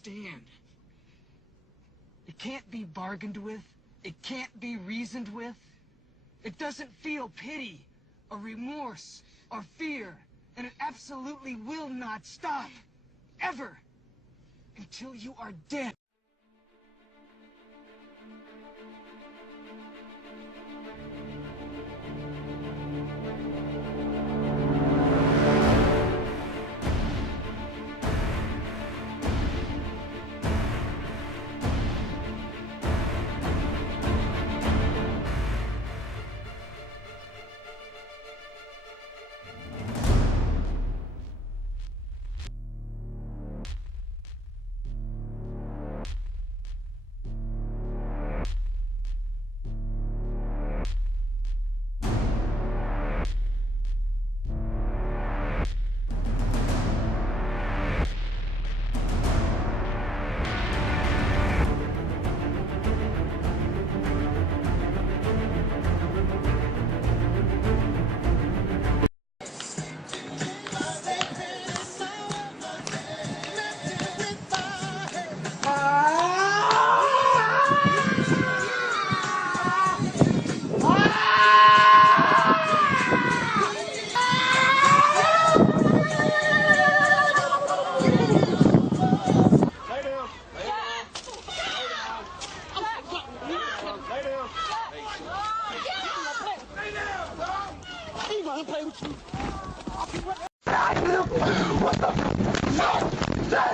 understand. It can't be bargained with. It can't be reasoned with. It doesn't feel pity or remorse or fear. And it absolutely will not stop. Ever. Until you are dead.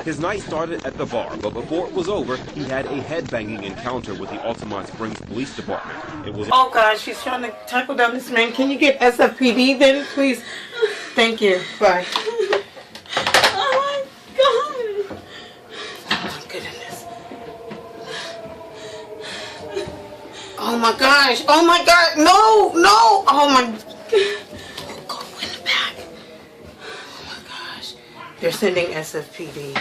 His night started at the bar, but before it was over, he had a headbanging encounter with the Altamont Springs Police Department. It was. Oh gosh, she's trying to tackle down this man. Can you get SFPD then, please? Thank you. Bye. Oh my God. Oh goodness. Oh my gosh. Oh my God. No, no. Oh my. Go in the back. Oh my gosh. They're sending SFPD.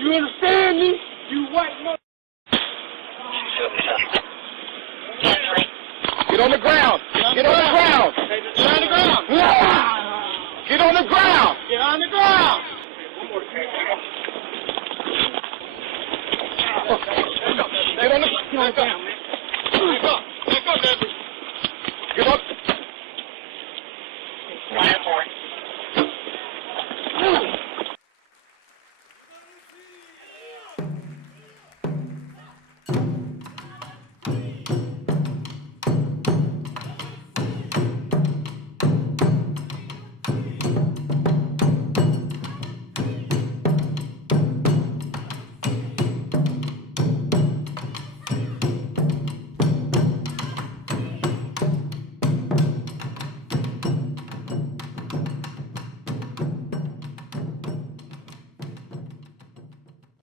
You understand me? You white mother. Get on the ground. Get on the ground. Get on the ground. Get on the ground. Get on the ground.